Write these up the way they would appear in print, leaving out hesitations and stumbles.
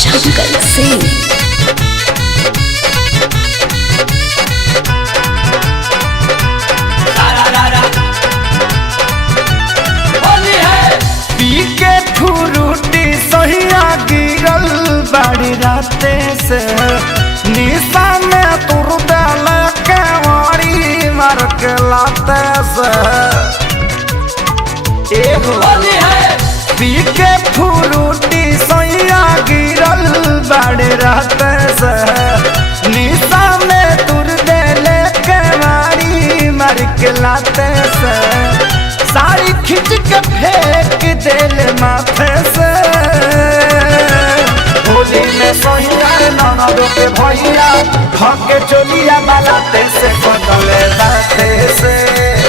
शंकर सिंह। गिरल बड़ी राते से निशा में तुर दल के वारी मार के लाते से पी के फुरुटी सैया गिरल बड़ी राते से निशा में तुर दल के वारी मार के लाते से साड़ी खींच के फेंक दिल माथे से होली में सोहिया ननद के भैया भागे चोलिया बालाते से बदले दाते से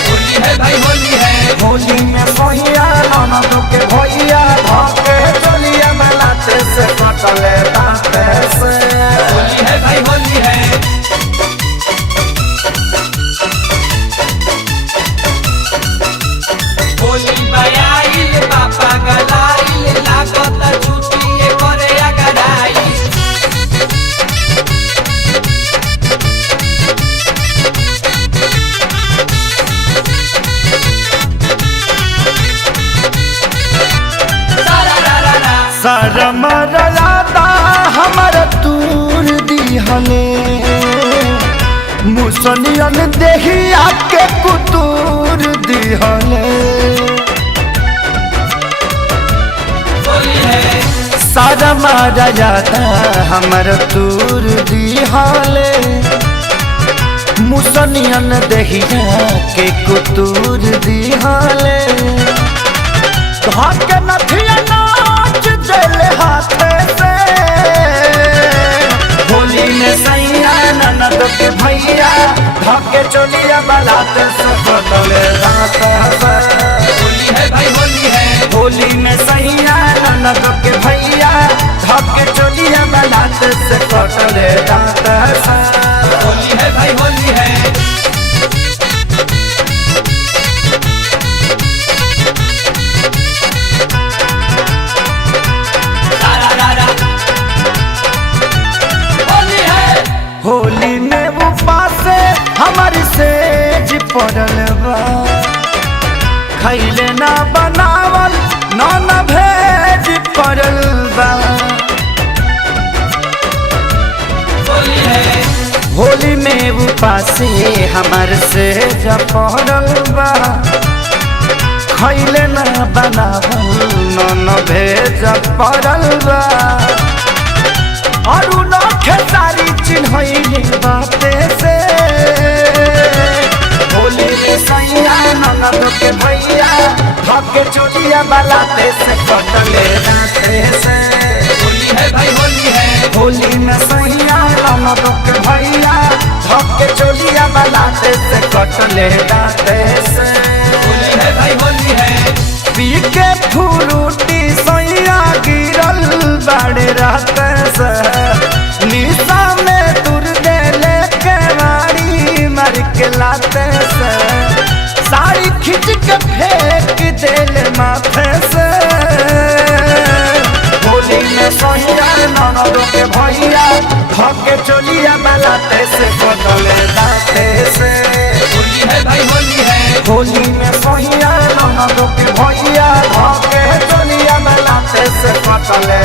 होली है भाई होली है। होली में सोहिया ननद के भैया भागे चोलिया बालाते से बदले दाते से होली है भाई होली है। होली बयाइल पापा गलाइल लागत छुट्टी करे अगड़ाई। शरम रलादा हमर तूर दिहले मुसनियन देहिया के कुतूर दिहले शरम रलादा हमर तूर दिहले मुसनियन देहिया के कुतूर दिहले धाके नथिया नाच जल हाथे से होली में सैया ननद के भैया धाके चोलिया बालाते से बदले दांत से होली है भाई होली है। होली में सैया ननद के भैया धाके चोलिया बालाते से बदले दांत से होली है भाई होली है। होली में उपास हमारी सेज पड़ल बा खैले ना बनावल न भेज पड़ल बा होली में उपास हमार सेज पड़ल बा खैले ना बनावल न भेज पड़ल बा और न खेसारी चिन्हैले बाते से होली में सैया ननद के भैया भागे चोलिया बालाते से कटले दांते से होली है भाई होली है। होली में सैया ननद के भैया भागे चोलिया बालाते से कटले दांते से होली है भाई होली है। पी के फुरुटी सैया गिरल बड़े राते से निशा में तुर देले के वारी मार के लाते से साड़ी खींच के फेंक दिल माथे से होली में सोहिया ननद के भैया भागे चोलिया बालाते से बदले दाते से होली है भाई होली है। होली में सोहिया ननद के भैया भागे चोलिया बालाते से बदले